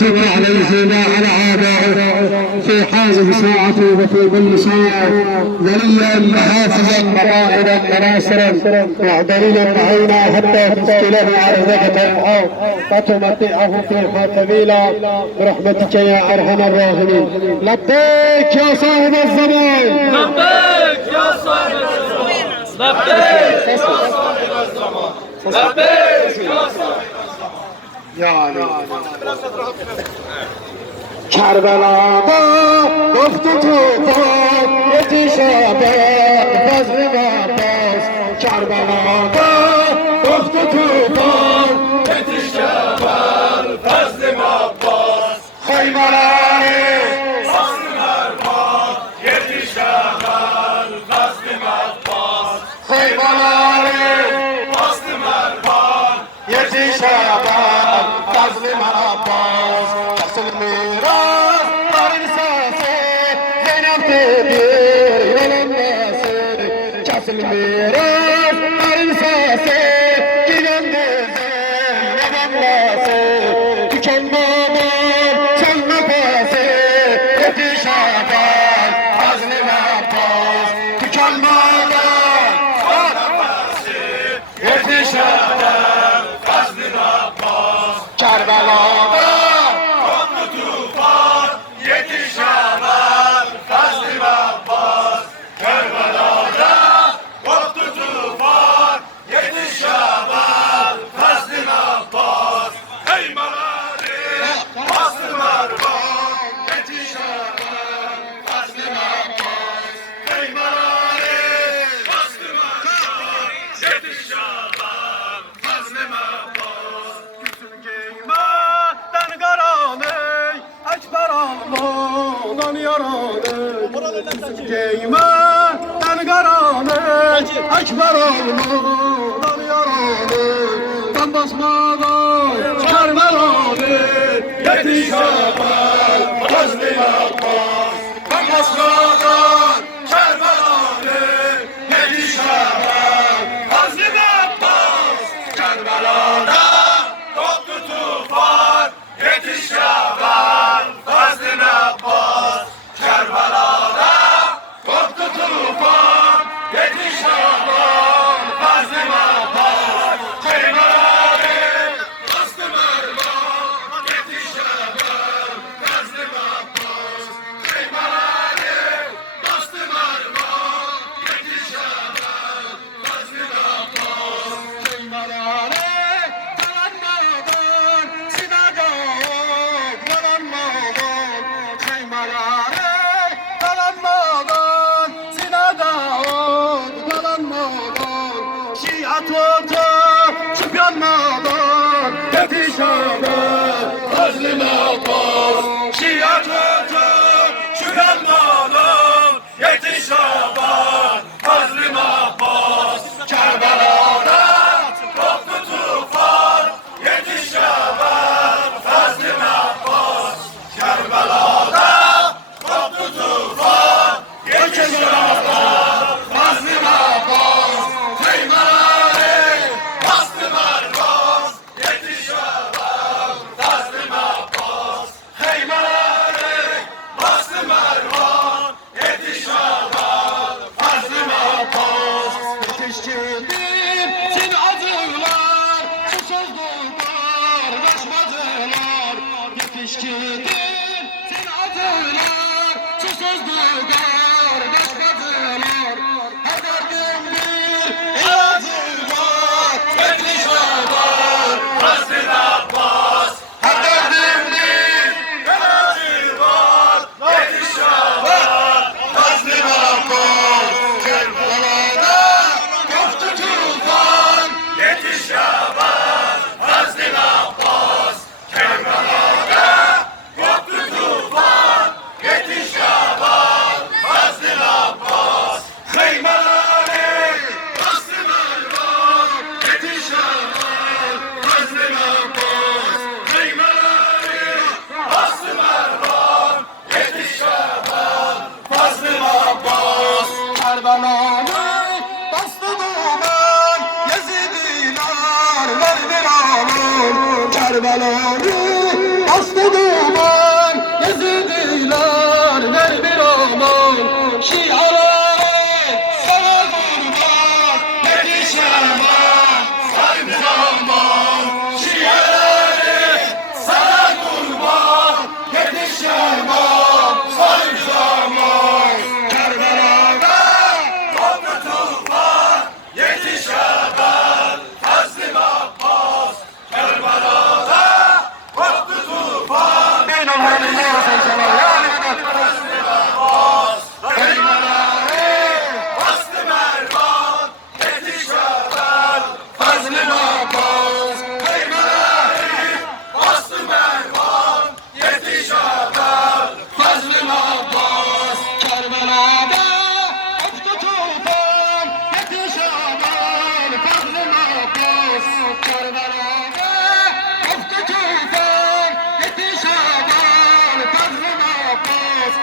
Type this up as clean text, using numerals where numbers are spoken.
تمر عليه على عادائه في حازم ساعته وفي كل ساعة ذليا حافظا مطائرا مناصرا معدليا معينا حتى تسكله عرضك فتمتعه فيها طويلا برحمتك يا ارحم الراحمين. لبيك يا صاحب الزمان، لبيك يا صاحب الزمان، لبيك يا صاحب الزمان، لبيك يا صاحب الزمان. يعني Kerbela'da dostu tufan yetişemez Fazl-ı Abbas. Kerbela'da dostu tufan yetişemez Fazl-ı Abbas. Haymarani Fazl-ı Mervan yetişemez Fazl-ı Abbas. Haymarani Fazl-ı Mervan yetişemez Fazl-ı Abbas. Asıl mirasların sesi Zeynep'tedir yalan nasır. Kesil mirasların sesi Gidendir Zeynep'in nasır. Tükenmeden son nefesi yetişemez Fazl-ı Abbas. Tükenmeden son nefesi yetişemez Fazl-ı Abbas. Kerbela'da Koptu tufan yetişemez Fazl-ı Abbas. Kerbela'da koptu tufan yetişemez Fazl-ı Abbas. Ey Marani Fazl-ı Mervan yetişemez Fazl-ı Abbas. Ey Marani Fazl-ı Mervan yetişemez Fazl-ı Abbas. Gülsün giymeden karaney ekber almadan yaraney. Gülsün giymeden karaney ekber almadan yaraney. Ben basmadan Kerbela'nın yetişemez Fazl-ı Abbas. Ben basmadan Kerbela'nın yetişemez Fazl-ı Abbas. Kerbela'da koptu tufan yetişemez Fazl-ı Abbas. Kerbela'da koptu tufan yetişemez Fazl-ı Abbas. Kıymaları bastı Mervan yetişemez Fazl-ı Abbas. Kıymaları bastı Mervan yetişemez Fazl-ı Abbas. Kıymaları dalanmadan Sinagog dalanmadan. Kıymaları dalanmadan Sinagog dalanmadan. Şia tutu çıp yanmadan yetişemez Fazl-ı Abbas. Şia tutu şuranmadan yetişemez Fazl-ı Abbas. Kerbela'da koptu tufan yetişemez Fazl-ı Abbas. Kerbela'da koptu tufan yetişemez Fazl-ı Abbas. Kıymaları bastı Mervan yetişemez Fazl-ı Abbas. Kıymaları bastı Mervan yetişemez Fazl-ı Abbas. Yetiştirdim sin acılar, susuz duygular, başmacılar. Yetiştirdim sin acılar, susuz duygular, başmacılar. Her derdim bir ilacı var, Yetişemez Fazl-ı Abbas. her derdim bir Garajı var yetişemez Fazl-ı Abbas. Kerbela'da koptu tufan. Yetişemez Fazl-ı Abbas. Kerbela'da koptu tufan yetişemez Hüseyin Allah'ın emri olsun inşallah. Yani Bastı Mervan, yetişemez. Fazlı Abbas, Bastı Mervan, yetişemez. Fazlı Abbas, Kerbela'da öptü tufan, yetişemez. Fazlı Abbas, Kerbela'da öptü tufan, yetişemez. Fazlı Abbas,